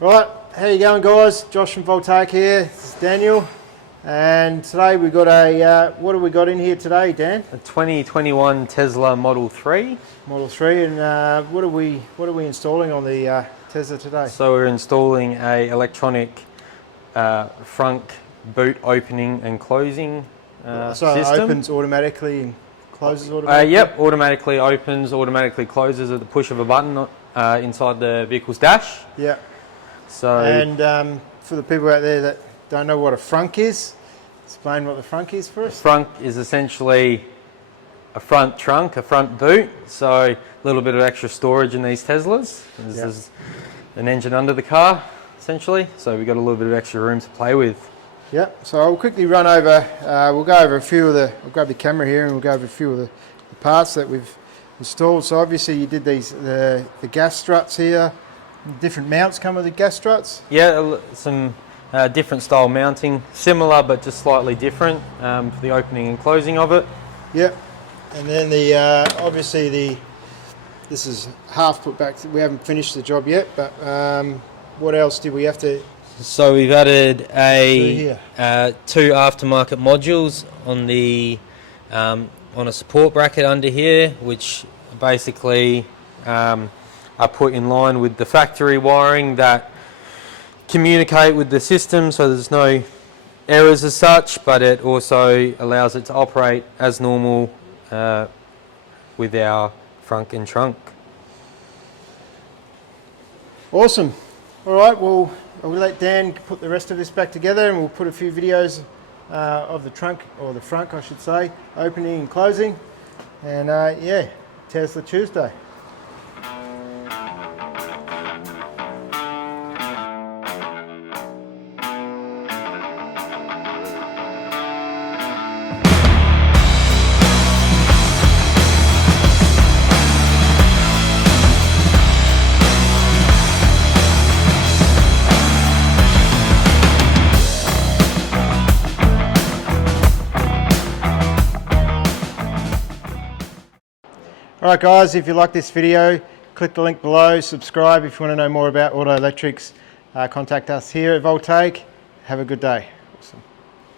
Right, how you going, guys? Josh from Voltaic here. This is Daniel, and today we got a what have we got in here today, Dan? A 2021 Tesla Model 3. Model 3, and what are we installing on the Tesla today? So we're installing a electronic Frunk boot opening and closing so system. it opens automatically and closes automatically? Yep, automatically opens, automatically closes at the push of a button inside the vehicle's dash. Yeah. So, and for the people out there that don't know what a Frunk is, explain what the Frunk is for us. Frunk is essentially a front trunk, a front boot, so a little bit of extra storage in these Teslas. There's an engine under the car, essentially, so we've got a little bit of extra room to play with. Yep, so I'll quickly run over, we'll go over a few of the, I'll grab the camera here and we'll go over a few of the parts that we've installed. So obviously you did these, the gas struts here. Different mounts come with the gas struts? Yeah, some different style mounting, similar but just slightly different for the opening and closing of it. Yep, and then the obviously this is half put back. We haven't finished the job yet, but what else did we have to? So we've added two aftermarket modules on the on a support bracket under here, which basically are put in line with the factory wiring that communicate with the system, so there's no errors as such, but it also allows it to operate as normal with our frunk and trunk. Awesome. All right, well, I'll let Dan put the rest of this back together and we'll put a few videos of the trunk, or the frunk I should say, opening and closing. And yeah, Tesla Tuesday. Alright guys, if you like this video, click the link below, subscribe if you want to know more about auto electrics. Contact us here at Voltaic. Have a good day. Awesome.